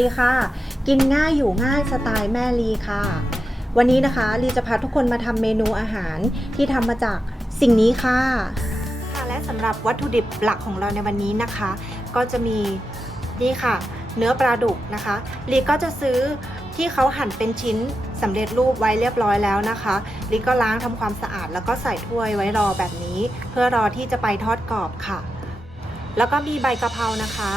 ดีค่ะ กินง่ายอยู่ง่ายสไตล์แม่ลีค่ะ วันนี้นะคะลีจะพาทุกคนมาทำเมนูอาหารที่ทำมาจากสิ่งนี้ค่ะ ค่ะและสำหรับวัตถุดิบหลักของเราในวันนี้นะคะ ก็จะมีนี่ค่ะ เนื้อปลาดุกนะคะลีก็จะซื้อที่เขาหั่นเป็นชิ้นสำเร็จรูปไว้เรียบร้อยแล้วนะคะลีก็ล้างทำความสะอาดแล้วก็ใส่ถ้วยไว้รอแบบนี้ เพื่อรอที่จะไปทอดกรอบค่ะ แล้วก็มีใบกะเพรานะคะ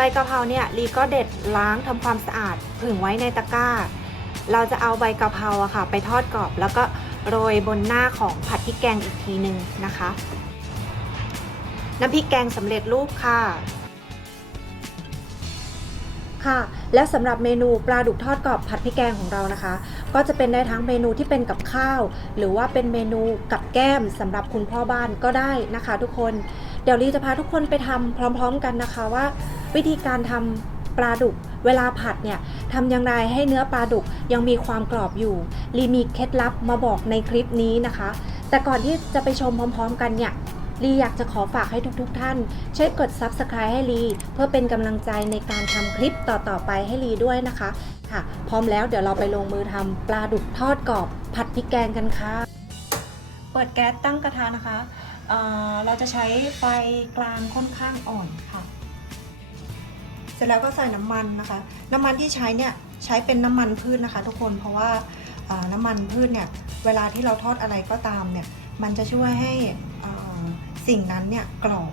บกะเพราเนี่ยลีก็เด็ดล้างทำความสะอาดผึ่งไว้ในตะกร้า เราจะเอาใบกะเพราอะค่ะ ไปทอดกรอบแล้วก็โรยบนหน้าของผัดพริกแกงอีกทีหนึ่งนะคะ น้ำพริกแกงสำเร็จรูปค่ะ ค่ะ และสำหรับเมนูปลาดุกทอดกรอบผัดพริกแกงของเรานะคะ ก็จะเป็นได้ทั้งเมนูที่เป็นกับข้าว หรือว่าเป็นเมนูกับแก้มสำหรับคุณพ่อบ้านก็ได้นะคะ ทุกคน เดี๋ยวลีจะพาทุกคนไปทำพร้อม ๆ กันนะคะว่า วิธีการทำปลาดุกเวลาผัดเนี่ยทำอย่างไรให้เนื้อปลาดุกยังมีความกรอบอยู่ลีมีเคล็ดลับมาบอกในคลิปนี้นะคะ แต่ก่อนที่จะไปชมพร้อม ๆ กันเนี่ยลีอยากจะขอฝากให้ทุกๆทท่าน ช่วยกด Subscribe ให้ลีเพื่อเป็นกำลังใจในการทำคลิปต่อๆไปให้ลีด้วยนะคะค่ะ พร้อมแล้วเดี๋ยวเราไปลงมือทำปลาดุกทอดกรอบ ผัดพริกแกงกันค่ะ เปิดแก๊สตั้งกระทะนะคะเเราจะใช้ไฟกลางค่อนข้างอ่อนค่ะ ร็จแล้วก็ใส่น้ำมันนะคะ น้ำมันที่ใช้เนี่ยใช้เป็นน้ำมันพืชนะคะ ทุกคนเพราะว่าน้ำมันพืชเนี่ยเวลาที่เราทอดอะไรก็ตามเนี่ยมันจะช่วยให้สิ่งนั้นเนี่ยกรอบ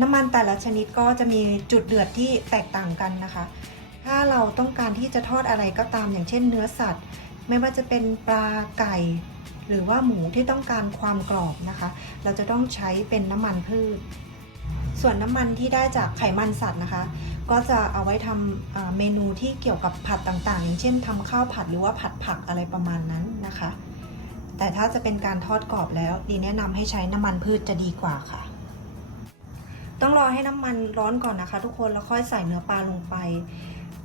น้ำมันแต่ละชนิดก็จะมีจุดเดือดที่แตกต่างกันนะคะ ถ้าเราต้องการที่จะทอดอะไรก็ตามอย่างเช่นเนื้อสัตว์ ไม่ว่าจะเป็นปลาไก่ หรือว่าหมูที่ต้องการความกรอบนะคะ เราจะต้องใช้เป็นน้ำมันพืช ส่วนน้ำมันที่ได้จากไขมันสัตว์นะคะ ก็จะเอาไว้ทำเมนูที่เกี่ยวกับผัดต่างๆ อย่างเช่นทำข้าวผัดหรือว่าผัดผักอะไรประมาณนั้นนะคะ แต่ถ้าจะเป็นการทอดกรอบแล้วดีแนะนำให้ใช้น้ำมันพืชจะดีกว่าค่ะ ต้องรอให้น้ำมันร้อนก่อนนะคะ ทุกคนแล้วค่อยใส่เนื้อปลาลงไป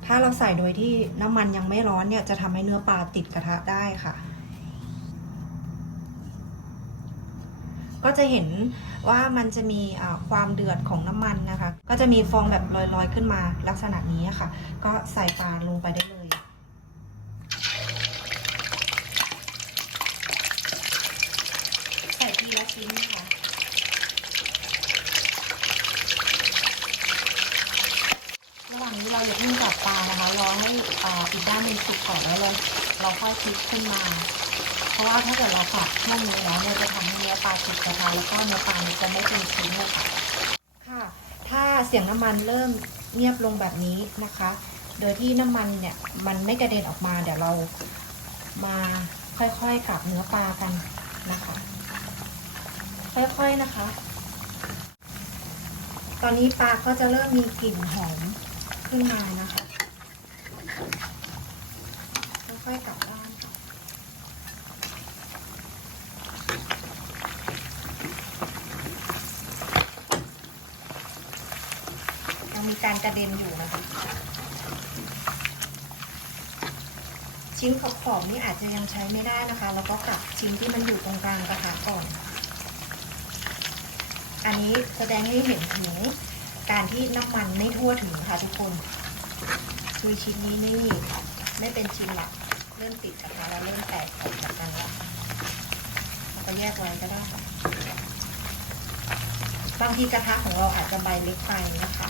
ถ้าเราใส่โดยที่น้ำมันยังไม่ร้อนเนี่ยจะทำให้เนื้อปลาติดกระทะได้ค่ะ ก็จะเห็นว่ามันจะมีความเดือดของน้ำมันนะคะ ก็จะมีฟองแบบลอยๆขึ้นมาลักษณะนี้ค่ะ ก็ใส่ปลาลงไปได้เลยใส่ทีละชิ้นนะคะระหว่างนี้เราอย่าเพิ่งจับปลานะคะรอให้อ่าอีกด้านหนึ่งสุกก่อนแล้วเราเราค่อยพลิกขึ้นมา เพราะว่าถ้าเกิดเราผัดช่วงนี้แล้วเนี่ยจะทำให้เนื้อปลาติดกระทะแล้วก็เนื้อปลาเนี่ยจะไม่เป็นชิ้นเลยค่ะค่ะ ถ้าเสียงน้ำมันเริ่มเงียบลงแบบนี้นะคะ โดยที่น้ำมันเนี่ยมันไม่กระเด็นออกมาเดี๋ยวเรามาค่อยๆกลับเนื้อปลากันนะคะ ค่อยๆนะคะ ตอนนี้ปลาก็จะเริ่มมีกลิ่นหอมขึ้นมานะคะ ค่อยๆกลับด้านค่ะ ยังมี การกระเด็นอยู่นะคะ ชิ้นขอบๆนี่อาจจะยังใช้ไม่ได้นะคะ แล้วก็กลับชิ้นที่มันอยู่ตรงกลางกระทะก่อน อันนี้แสดงให้เห็นถึงการที่น้ำมันไม่ทั่วถึงค่ะทุกคน คือชิ้นนี้นี่ไม่เป็นชิ้นหลัก เริ่มติดกระทะแล้วเริ่มแตกออกจากกันแล้วเราก็แยกไว้ก็ได้บางทีกระทะของเราอาจจะใบเล็กไปนะคะ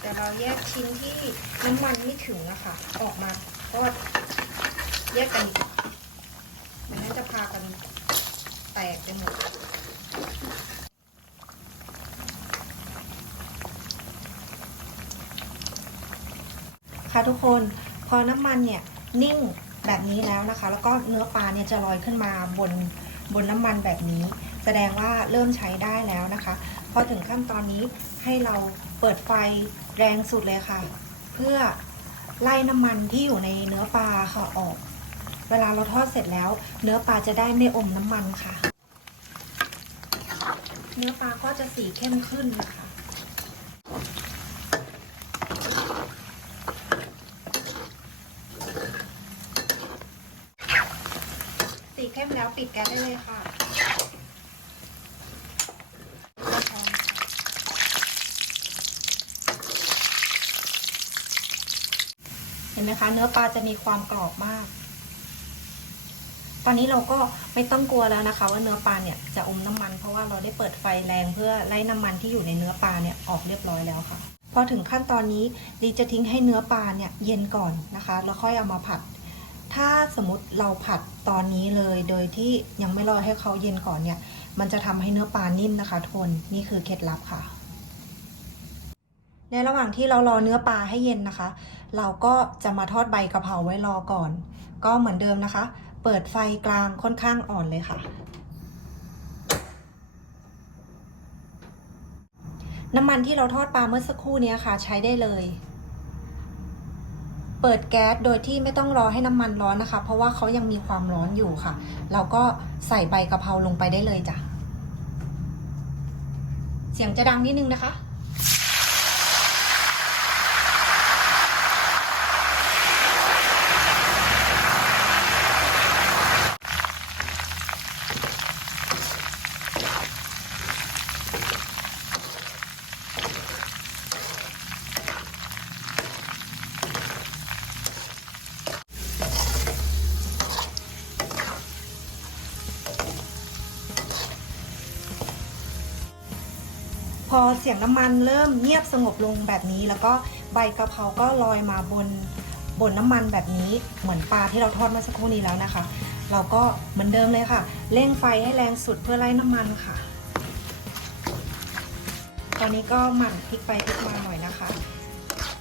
แต่ เราแยกชิ้นที่น้ำมันไม่ถึงอะค่ะออกมาก็แยกกันมันน่าจะพากันแตกไปหมดค่ะทุกคนพอน้ำมันเนี่ยนิ่งแบบนี้แล้วนะคะ แล้วก็เนื้อปลาเนี่ยจะลอยขึ้นมาบนบนน้ำมันแบบนี้ แสดงว่าเริ่มใช้ได้แล้วนะคะ พอถึงขั้นตอนนี้ให้เรา เปิดไฟแรงสุดเลยค่ะ เพื่อไล่น้ำมันที่อยู่ในเนื้อปลาค่ะออก เวลาเราทอดเสร็จแล้ว เนื้อปลาจะได้ไม่อมน้ำมันค่ะ เนื้อปลาก็จะสีเข้มขึ้นนะคะ สีเข้มแล้วปิดแก๊สได้เลยค่ะ นไหมคะ เนื้อปลาจะมีความกรอบมาก ตอนนี้เราก็ไม่ต้องกลัวแล้วนะคะ ว่าเนื้อปลาเนี่ยจะอมน้ำมัน เพราะว่าเราได้เปิดไฟแรงเพื่อไล่น้ำมันที่อยู่ในเนื้อปลาเนี่ยออกเรียบร้อยแล้วค่ะพอถึงขั้นตอนนี้ลีจะทิ้งให้เนื้อปลาเนี่ยเย็นก่อนนะคะ แล้วค่อยเอามาผัด ถ้าสมมติเราผัดตอนนี้เลยโดยที่ยังไม่รอให้เขาเย็นก่อนเนี่ย มันจะทำให้เนื้อปลานิ่มนะคะทนนี่คือเคล็ดลับค่ะ ในระหว่างที่เรารอเนื้อปลาให้เย็นนะคะ เราก็จะมาทอดใบกะเพราไว้รอก่อน ก็เหมือนเดิมนะคะ เปิดไฟกลางค่อนข้างอ่อนเลยค่ะ น้ำมันที่เราทอดปลาเมื่อสักครู่นี้ค่ะ ใช้ได้เลย เปิดแก๊สโดยที่ไม่ต้องรอให้น้ำมันร้อนนะคะ เพราะว่าเขายังมีความร้อนอยู่ค่ะ เราก็ใส่ใบกะเพราลงไปได้เลยจ้ะเสียงจะดังนิดนึงนะคะ เสียงน้ำมันเริ่มเงียบสงบลงแบบนี้ แล้วก็ใบกะเพราก็ลอยมาบนบนน้ำมันแบบนี้เหมือนปลาที่เราทอดเมื่อสักครู่นี้แล้วนะคะ เราก็เหมือนเดิมเลยค่ะเร่งไฟให้แรงสุดเพื่อไล่น้ำมันค่ะ ตอนนี้ก็หมั่นพลิกไปพลิกมาหน่อยนะคะ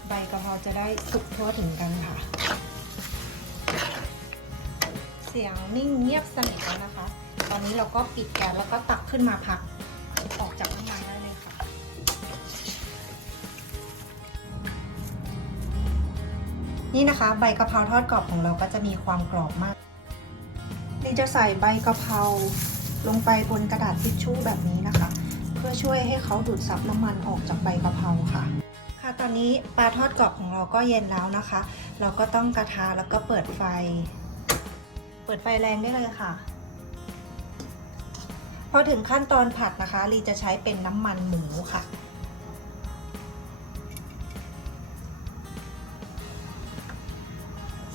ใบกะเพราจะได้สุกทั่วถึงกันค่ะ เสียงนิ่งเงียบสนิทแล้วนะคะ ตอนนี้เราก็ปิดแก๊สแล้วก็ตักขึ้นมาพัก นี่นะคะ ใบกะเพราทอดกรอบของเราก็จะมีความกรอบมาก นี่จะใส่ใบกะเพราลงไปบนกระดาษทิชชู่แบบนี้นะคะ เพื่อช่วยให้เขาดูดซับน้ำมันออกจากใบกะเพราค่ะ ค่ะตอนนี้ปลาทอดกรอบของเราก็เย็นแล้วนะคะ เราก็ต้องกระทะแล้วก็เปิดไฟ เปิดไฟแรงได้เลยค่ะพอถึงขั้นตอนผัดนะคะลีจะใช้เป็นน้ำมันหมูค่ะ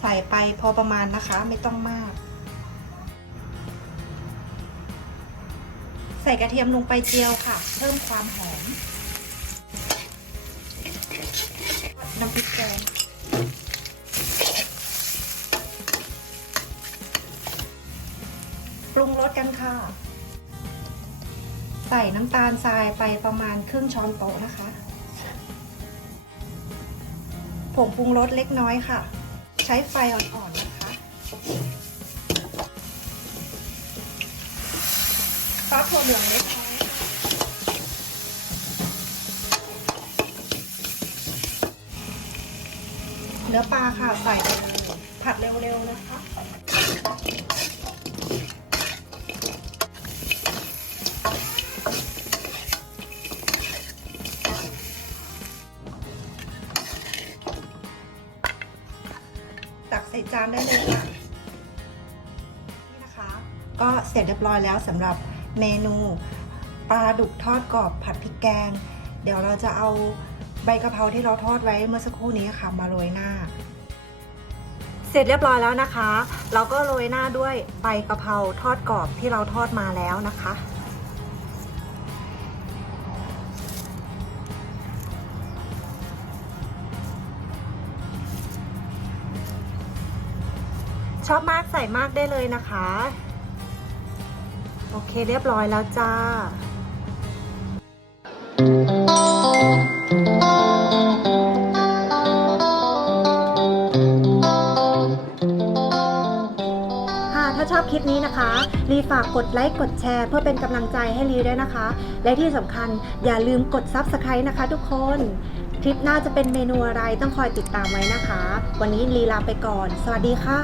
ส่ไปพอประมาณนะคะ ไม่ต้องมาก ใส่กระเทียมลงไปเจียวค่ะ เพิ่มความหอม น้ำพริกแกงปรุงรสกันค่ะ ใส่น้ำตาลทรายไปประมาณครึ่งช้อนโต๊ะนะคะผงปรุงรสเล็กน้อยค่ะ ใช้ไฟอ่อนๆนะคะซอสถั่วเหลืองเล็กน้อยเนื้อปลาค่ะใส่ไปเลยผัดเร็วๆนะคะ ส่จานได้เลยค่ะนี่นะคะ ก็เสร็จเรียบร้อยแล้วสำหรับเมนูปลาดุกทอดกรอบผัดพริกแกง เดี๋ยวเราจะเอาใบกะเพราที่เราทอดไว้เมื่อสักครู่นี้ค่ะมาโรยหน้า เสร็จเรียบร้อยแล้วนะคะ เราก็โรยหน้าด้วยใบกะเพราทอดกรอบที่เราทอดมาแล้วนะคะ ชอบมากใส่มากได้เลยนะคะ โอเคเรียบร้อยแล้วจ้าค่ะถ้าชอบคลิปนี้นะคะ รีฝากกดไลค์ กดแชร์ เพื่อเป็นกำลังใจให้รีด้วยนะคะ และที่สำคัญอย่าลืมกด Subscribe นะคะทุกคนทริปหน้าจะเป็นเมนูอะไรต้องคอยติดตามไว้นะคะ วันนี้ลีลาไปก่อน สวัสดีค่ะ